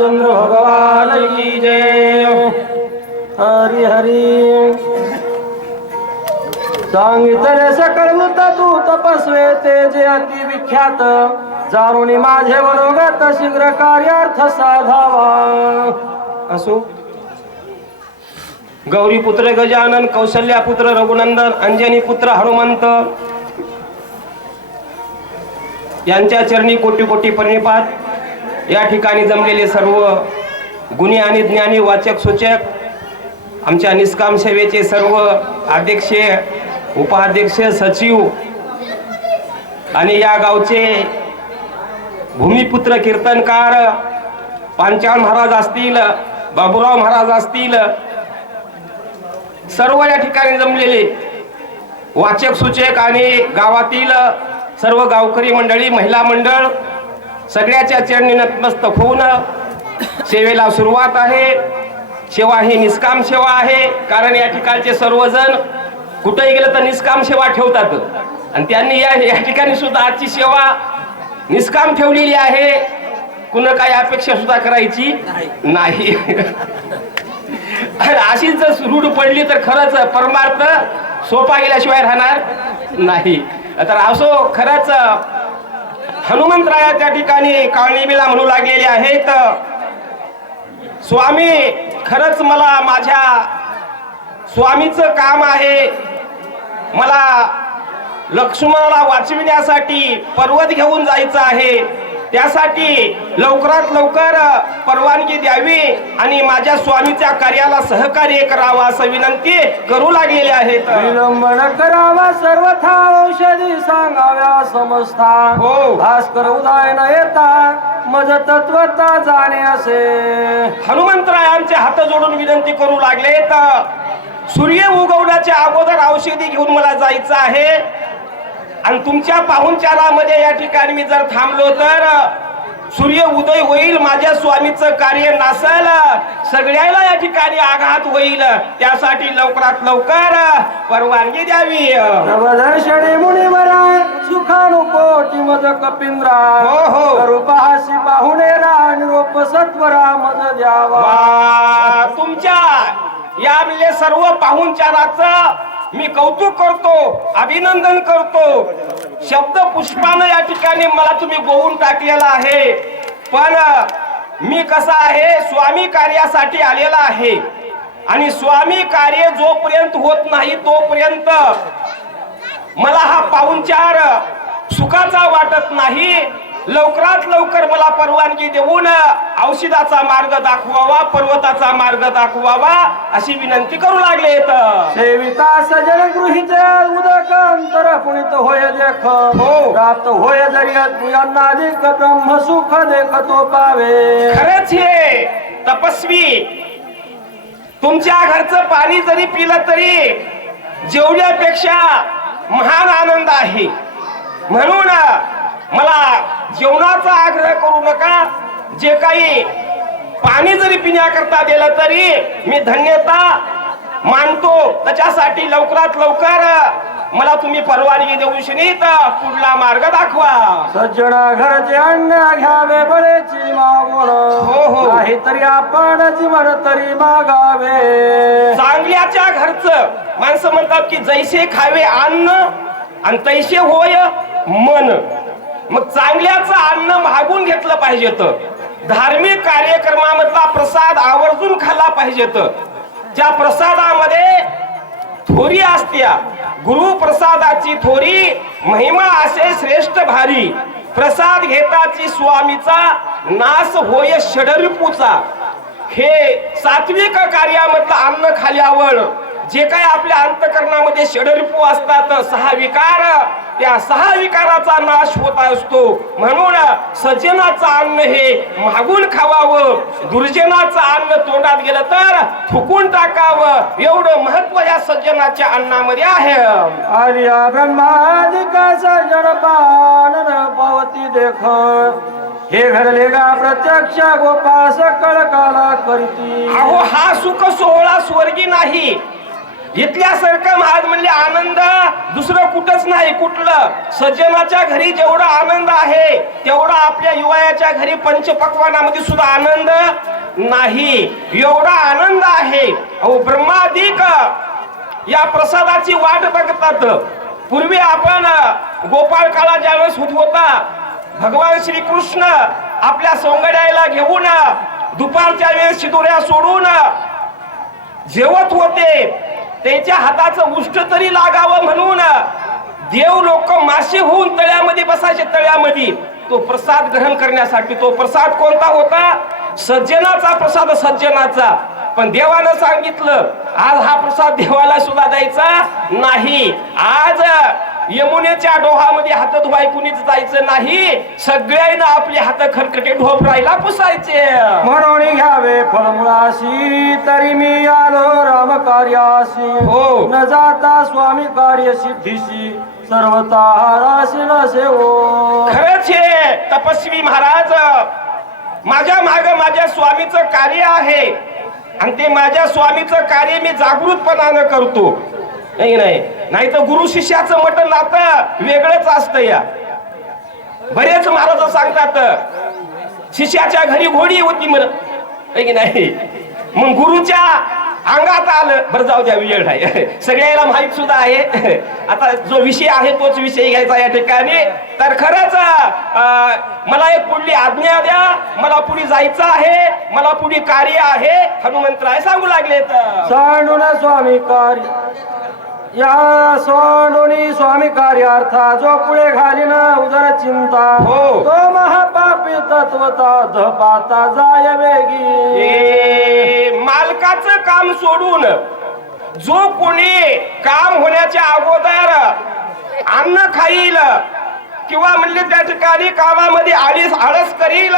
रामचंद्र भगवान की जय। हरी हरी। सांगितले सकळ तू तपस्वे ते जे अति विख्यात। जारुणी माझे मनोगत शीघ्र कार्यार्थ साधावा। असो। गौरी पुत्र गजानन कौशल्या पुत्र रघुनंदन अंजनी पुत्र हनुमंत यांच्या चरणी कोटी कोटी परिपात। या ठिकाणी जमलेले सर्व गुणी आणि ज्ञानी वाचक सूचक आमच्या निष्काम सेवेचे सर्व अध्यक्ष उपाध्यक्ष सचिव आणि या गावचे भूमिपुत्र कीर्तनकार पांचाळ महाराज असतील बाबुराव महाराज असतील सर्व या ठिकाणी जमलेले वाचक सूचक आणि गावातील सर्व गावकरी मंडळी महिला मंडळ सगळ्याच्या चरणी नतमस्तक होऊन सेवेला सुरुवात आहे. सेवा ही निष्काम सेवा आहे. कारण या ठिकाणचे सर्वजण कुठेही गेलं तर निष्काम सेवा ठेवतात. आणि त्यांनी या या ठिकाणी सुद्धा आजची सेवा निष्काम ठेवलेली आहे. कुणा काही अपेक्षा सुद्धा करायची नाही. अशीच जर रूढ पडली तर खरंच परमार्थ सोपा गेल्याशिवाय राहणार नाही. तर असो खरंच हनुमंतरायाच्या ठिकाणी काळणीबीला म्हणू लागलेले आहेत. स्वामी खरंच मला माझ्या स्वामीचं काम आहे. मला लक्ष्मणाला वाचविण्यासाठी पर्वत घेऊन जायचं आहे. त्यासाठी लवकरात लवकर परवानगी द्यावी आणि माझ्या स्वामीच्या कार्याला सहकार्य करावं असं विनंती करू लागलेले आहेत. विलंबन करावा सर्वथा औषधी सांगाव्या समस्था. हो. भास्कर उदय न येता मज तत्वता जाणे असे. हनुमंतराय आमचे हात जोडून विनंती करू लागले तर सूर्य उगवण्याच्या अगोदर औषधी घेऊन मला जायचं आहे. आणि तुमच्या पाहुणचारामध्ये या ठिकाणी मी जर थांबलो तर सूर्य उदय होईल माझ्या स्वामीचं कार्य नसल सगळ्याला या ठिकाणी आघात होईल. त्यासाठी लवकरात लवकर परवानगी द्यावी. सुखानुकोटी मज कपिंद्रा हो, हो. रूपहासी पाहुणेरा निरोप सत्वरा मज द्यावा. तुमच्या यामले सर्व पाहुणचाराचं मी कौतुक करतो अभिनंदन करतो. शब्द पुष्पानं या ठिकाणी मला तुम्ही गोवून टाकलेला आहे. पण मी कसा आहे स्वामी कार्यासाठी आलेला आहे. आणि स्वामी कार्य जोपर्यंत होत नाही तोपर्यंत मला हा पाहुणचार सुखाचा वाटत नाही. लवकरात लवकर मला परवानगी देऊन औषधाचा मार्ग दाखवावा पर्वताचा मार्ग दाखवावा अशी विनंती करू लागले सेविता सजन गृहीत उदक अंतर पुणित होय देख. हो. प्राप्त होय जरी अधिक ब्रह्म सुख देख तो पावे. खरंच हे तपस्वी तुमच्या घरचं पाणी जरी पिलं तरी जेवल्यापेक्षा महान आनंद आहे. म्हणून मला जेवणाचा आग्रह करू नका. जे काही पाणी जरी पिण्याकरता दिलं तरी मी धन्यता मानतो. त्याच्यासाठी लवकरात लवकर मला तुम्ही परवानगी देऊ शनीत. पुढला मार्ग दाखवा. सज्जना घरचे अन्न घ्यावे बळेची मागून हो, हो. नाहीतरी आपण जीवन तरी मागावे. चांगल्याच्या घरचं. माणसं म्हणतात की जैसे खावे अन्न आणि तैसे होय मन. मग चांगल्याचं अन्न मागून घेतलं पाहिजेत. धार्मिक कार्यक्रमामधला प्रसाद आवर्जून खाल्ला पाहिजेत. त्या प्रसादामध्ये थोरी असत्या गुरु प्रसादाची थोरी महिमा असे श्रेष्ठ भारी प्रसाद घेताची स्वामीचा नाश होय षडरिपूचा. हे सात्विक कार्यामधलं अन्न खाल्यावर जे काय आपल्या अंतकरणामध्ये षडरिपू असतात सहा विकार त्या सहा विकाराचा नाश होत असतो. म्हणून सज्जनाचं अन्न हे मागून खावावं दुर्जनाचं अन्न तोंडात गेलं तर थुकून टाकावं. एवढं महत्त्व या सज्जनाच्या अन्नामध्ये आहे. आर्या ब्रह्मादिक सज्जन पानन पवती देख. हे घडले गा प्रत्यक्ष गोपाळ सकळ काला करती? अहो हा सुख सोहळा स्वर्गी नाही. इथल्यासारखं महाराज म्हणले आनंद दुसरं कुठंच नाही कुठलं? सज्जनाच्या घरी जेवढा आनंद आहे तेवढा आपल्या युवायाच्या घरी पंचपक्वानामध्ये सुद्धा आनंद नाही. एवढा आनंद आहे. अहो ब्रह्मादिक या प्रसादाची वाट बघतात. पूर्वी आपण गोपाळ काळा ज्यावेळेस होत होता भगवान श्रीकृष्ण आपल्या सोंगड्याला घेऊन दुपारच्या वेळेस शिदोऱ्या सोडून जेवत होते. त्याच्या हाताचं उष्ट तरी लागावं म्हणून देव लोक मासे होऊन तळ्यामध्ये बसायचे. तळ्यामध्ये तो प्रसाद ग्रहण करण्यासाठी तो प्रसाद कोणता होता? सज्जनाचा प्रसाद सज्जनाचा. पण देवानं सांगितलं आज हा प्रसाद देवाला सुद्धा द्यायचा नाही. आज यमुनेच्या डोहामध्ये हात धुवाय कुणीच जायचं नाही. सगळ्यांना आपले हात खरकटे ढोपरायला पुसायचे. म्हणून घ्यावे फळमुळाशी तरी मी आलो राम कार्याशी हो. न जाता स्वामी कार्य सिद्धीशी सर्वता हो. खरंच हे तपस्वी महाराज माझ्या माग माझ्या स्वामीचं कार्य आहे. आणि ते माझ्या स्वामीचं कार्य मी जागृतपणानं करतो. नाही नाही. नाही तर गुरु शिष्याचं मटण नातं वेगळंच असतं या. बरेच महाराज सांगतात शिष्याच्या घरी घोडी होती म्हण नाही? मग गुरुच्या अंगात आलं. बरं जाऊ द्या विजय आहे सगळ्याला माहीत सुद्धा आहे. आता जो विषय आहे तोच विषय घ्यायचा या ठिकाणी. तर खरंच अं, मला एक पुढली आज्ञा द्या. मला पुढे जायचं आहे. मला पुढे कार्य आहे. हनुमंतराय सांगू लागले तर सांडून स्वामी कार्य. या सोंडोनी स्वामी कार्यार्था जो पुढे घालीन उदर चिंता हो. तो महापापी तत्वता धपाता जाय वेगी. मालकाचं काम सोडून जो कोणी काम होण्याच्या अगोदर अन्न खाईल किंवा म्हणले त्या ठिकाणी कामामध्ये आळीस आळस करील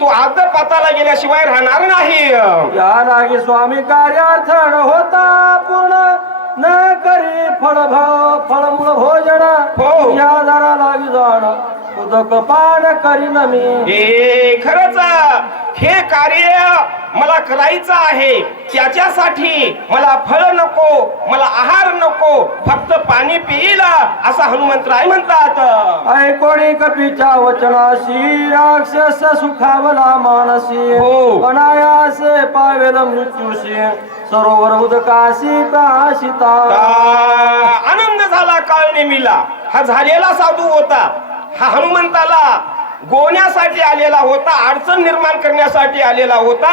तो आदर पाताला गेल्याशिवाय राहणार नाही. या लागी स्वामी कार्यार्थ होता पूर्ण. न करी फळ फळमूळ भोजन हो. या जरा लागी जाण उदक पान करीन मी हे खरंच हे कार्य मला करायचं आहे त्याच्यासाठी मला फळ नको मला आहार नको फक्त पाणी पिईल असं हनुमंतराय म्हणतात. ऐकोणी कपीच्या वचनाशी राक्षस सुखावला मानसी. हो. अनायासे पावेल मृत्यूशी सरोवर उदकाशी प्राशिता आ, आनंद झाला काळ नेमीला. हा झालेला साधू होता. हा हनुमंताला गोण्यासाठी आलेला होता अडचण निर्माण करण्यासाठी आलेला होता.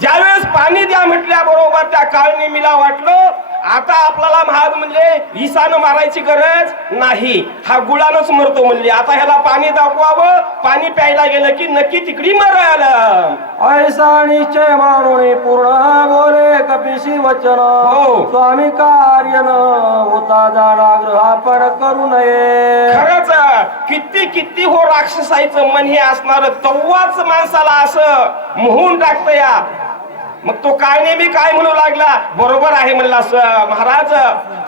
ज्यावेळेस पाणी द्या म्हटल्या बरोबर त्या मिला वाटलं आता आपल्याला महाग म्हणले इसानं मारायची गरज नाही. हा गुळानच मरतो म्हणले. आता ह्याला पाणी दाखवावं पाणी प्यायला गेलं की नक्की तिकडी मरायला. ऐसा निश्चय मानून पूर्ण बोले कपिशी वचन हो. स्वामी कार्य न होता जाणा ग्रहापण करू नये। खरंच किती किती हो राक्षसाईचं मन हे असणार तव्वाच माणसाला असं मोहून टाकत या मग तो काय नेहमी काय म्हणू लागला? बरोबर आहे म्हणला "स- महाराज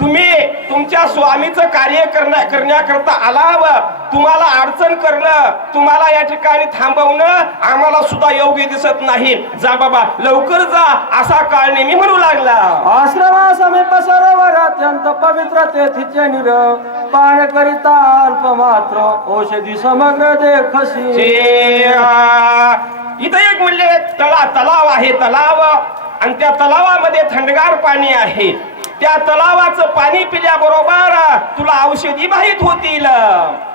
तुम्ही तुमच्या स्वामीचं कार्य करण्या करण्याकरता आलाव. तुम्हाला अडचण करणं तुम्हाला या ठिकाणी थांबवणं आम्हाला सुद्धा योग्य दिसत नाही. जा बाबा लवकर जा असा काळ नेहमी म्हणू लागला. आश्रमा समीप सरोवर अत्यंत पवित्र तेथीचे निर पान करिता अल्प मात्र औषधी समग्र देखसी इथं एक म्हणले तला तलाव आहे तलाव. आणि त्या तलावामध्ये थंडगार पाणी आहे. त्या तलावाचं पाणी पिल्याबरोबर तुला औषधी माहीत होतील.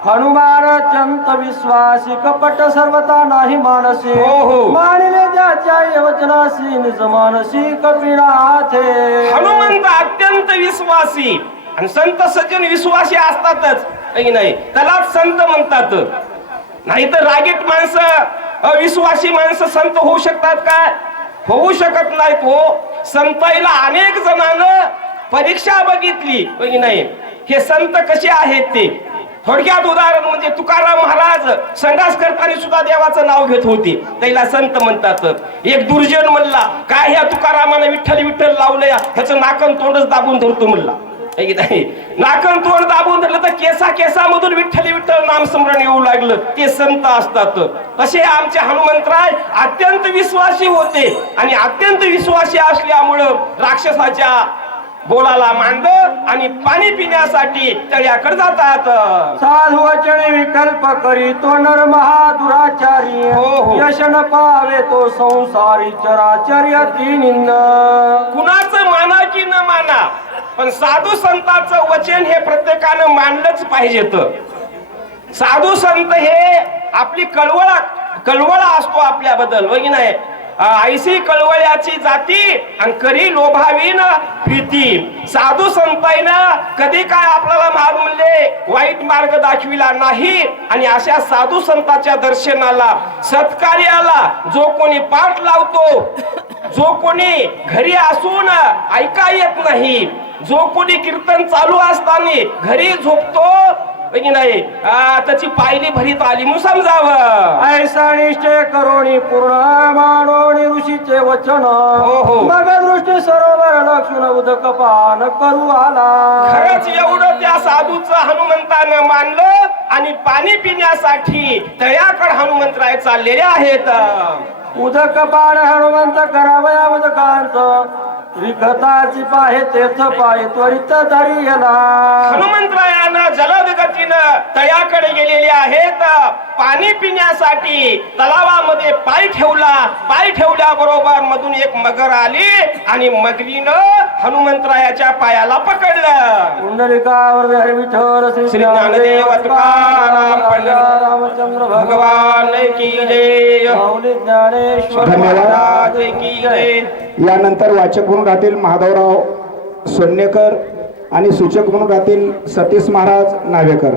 हनुमान अत्यंत विश्वासी कपट सर्वता नाही मानसी. हो, हो. मानिले ज्याच्या वचनासी निज मानसी कपिनाथे हनुमंत अत्यंत विश्वासी. आणि संत सज्जन विश्वासी असतातच. नाही त्यालाच संत म्हणतात. नाहीतर रागीट माणसं अविश्वासी माणसं संत होऊ शकतात का? होऊ शकत नाहीत हो. संताईला अनेक जणांना परीक्षा बघितली. नाही? हे संत कसे आहेत ते? थोडक्यात उदाहरण म्हणजे तुकाराम महाराज संडास करताना सुद्धा देवाचं नाव घेत होते. त्याला संत म्हणतात. एक दुर्जन म्हणला काय ह्या तुकारामानं विठ्ठल विठ्ठल लावलं ह्याचं नाकन तोंडच दाबून धरतो म्हणला. है की नाही? नाकन तोंड दाबून धरलं तर केसा केसामधून विठ्ठल विठ्ठल नाम स्मरण येऊ लागलं. ते संत असतात. तसे आमचे हनुमंतराय अत्यंत विश्वासी होते. आणि अत्यंत विश्वासी असल्यामुळं राक्षसाच्या बोलाला मांड आणि पाणी पिण्यासाठी तळ्याकडे जातात. साधू वचने विकल्प करी तो नर महादुराचारी. हो, हो. यश न पावे तो संसारी चराचर्य निंद कुणाचं माना की न माना? पण साधू संतांचं वचन हे प्रत्येकानं मानलंच पाहिजेत. साधू संत हे आपली कळवळा कळवळा असतो आपल्याबद्दल वगि नाही? ऐसी कळवळ्याची जाती आणि करी लोभावी न भीती. साधू संतांना कधी काय आपल्याला मार वाईट मार्ग दाखविला नाही आणि अशा साधू संतांच्या दर्शनाला सत्कार्याला जो कोणी पाठ लावतो जो कोणी घरी असून ऐका येत नाही जो कोणी कीर्तन चालू असताना घरी झोपतो है की नाही? त्याची पायली भरीत आली म्हणून समजावं ऐसा निश्चय करोणी पूर्ण मानोणी ऋषीचे वचन. हो. मग दृष्टी सरोवर लक्ष्मण उदक पान करू आला. खरंच एवढं त्या साधूचं हनुमंतानं मानलं आणि पाणी पिण्यासाठी तळ्याकडे हनुमंतराय चाललेले आहेत. उदक पान हनुमंत करावया उदकांत रिखताची पाहे तेथ पाय त्वरित धरी गेला हनुमंतरायानं जलद गतीनं तळ्याकडे गेलेले आहेत. पाणी पिण्यासाठी तलावामध्ये पाय ठेवला. पाय ठेवल्याबरोबर मधून एक मगर आली आणि मगरीनं हनुमंतरायाच्या पायाला पकडलं. कुंडलिकावर हरी विठ्ठल श्री ज्ञानदेव तुकाराम रामचंद्र भगवान की जय. ज्ञानेश्वर. महाराज की जय. यानंतर वाचक म्हणून राहतील महादेवराव सोन्नेकर आणि सूचक म्हणून राहतील सतीश महाराज नावेकर.